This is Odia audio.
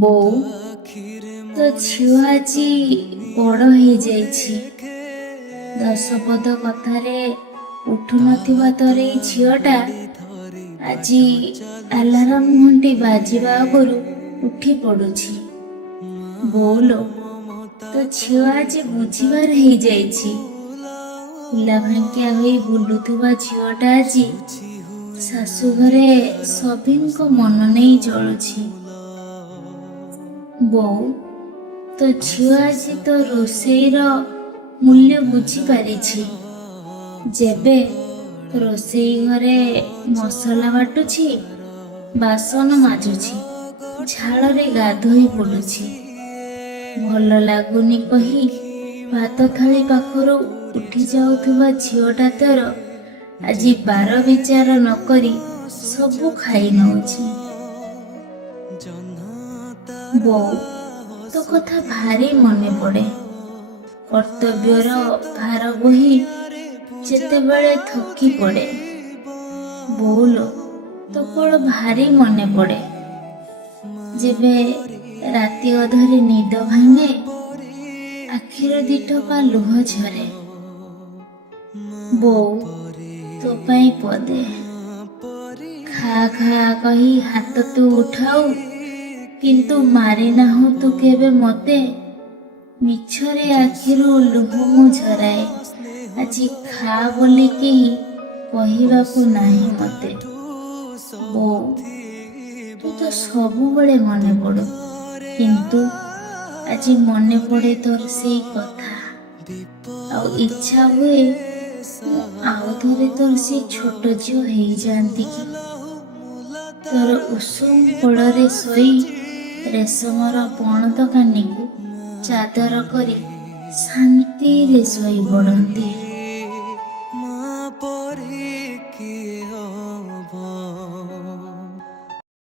ବୋଉ, ତୋ ଝିଅ ଆଜି ବଡ଼ ହେଇଯାଇଛି। 10 ପଦ କଥାରେ ଉଠୁନଥିବା ତୋର ଏଇ ଝିଅଟା ଆଜି ଆଲାରାମ ଘଣ୍ଟି ବାଜିବା ଆଗରୁ ଉଠି ପଡ଼ୁଛି। ବୋଉଲୋ, ତୋ ଝିଅ ଆଜି ବୁଝିବାର ହେଇଯାଇଛି। ଫୁଲା ଭାଙ୍କିଆ ହୋଇ ବୁଲୁଥିବା ଝିଅଟା ଆଜି ଶାଶୁଘରେ ସଭିଙ୍କ ମନ ନେଇ ଚଳୁଛି। ବୋଉ, ତୋ ଝିଅ ଆଜି ତୋ ରୋଷେଇର ମୂଲ୍ୟ ବୁଝିପାରିଛି। ଯେବେ ରୋଷେଇ ଘରେ ମସଲା ବାଟୁଛି, ବାସନ ମାଜୁଛି, ଝାଳରେ ଗାଧୋଇ ପଡ଼ୁଛି। ଭଲ ଲାଗୁନି କହି ଭାତ ଥାଳି ପାଖରୁ ଉଠି ଯାଉଥିବା ଝିଅଟା ତୋର ଆଜି ବାର ବିଚାର ନକରି ସବୁ ଖାଇ ନଉଛି। ବୋଉ, ତୋ କଥା ଭାରି ମନେ ପଡ଼େ। କର୍ତ୍ତବ୍ୟର ଭାର ବୋହି ଯେତେବେଳେ ଥକି ପଡ଼େ। ବୋଉଲୋ, ତୋ କୋଳ ଭାରି ମନେ ପଡ଼େ। ଯେବେ ରାତି ଅଧରେ ନିଦ ଭାଙ୍ଗେ, ଆଖିର ଦିଟୋପା ଲୁହ ଝରେ। ବୋଉ, ତୋ ପାଇଁ ପଦେ ଖା ଖା କହି ହାତ ତୁ ଉଠାଉ, କିନ୍ତୁ ମାରିନାହୁଁ ତୁ କେବେ ମତେ। ମିଛରେ ଆଖିରୁ ଲୁହ ମୁଁ ଝରାଏ। ଆଜି ଖା ବୋଲି କେହି କହିବାକୁ ନାହିଁ ମତେ। ବୋଉ, ତୁ ତ ସବୁବେଳେ ମନେ ପଡ଼ୁ, କିନ୍ତୁ ଆଜି ମନେ ପଡ଼େ ତୋର ସେଇ କଥା। ଆଉ ଇଚ୍ଛା ହୁଏ ମୁଁ ଆଉ ଥରେ ତୋର ସେଇ ଛୋଟ ଝିଅ ହେଇଯାଆନ୍ତି କି। ତୋର ଉଷୁମ କୋଳରେ ଶୋଇ ରେଶମର ପଣତ କାନିକୁ ଚାଦର କରି ଶାନ୍ତିରେ ଶୋଇ ପଡ଼ନ୍ତି।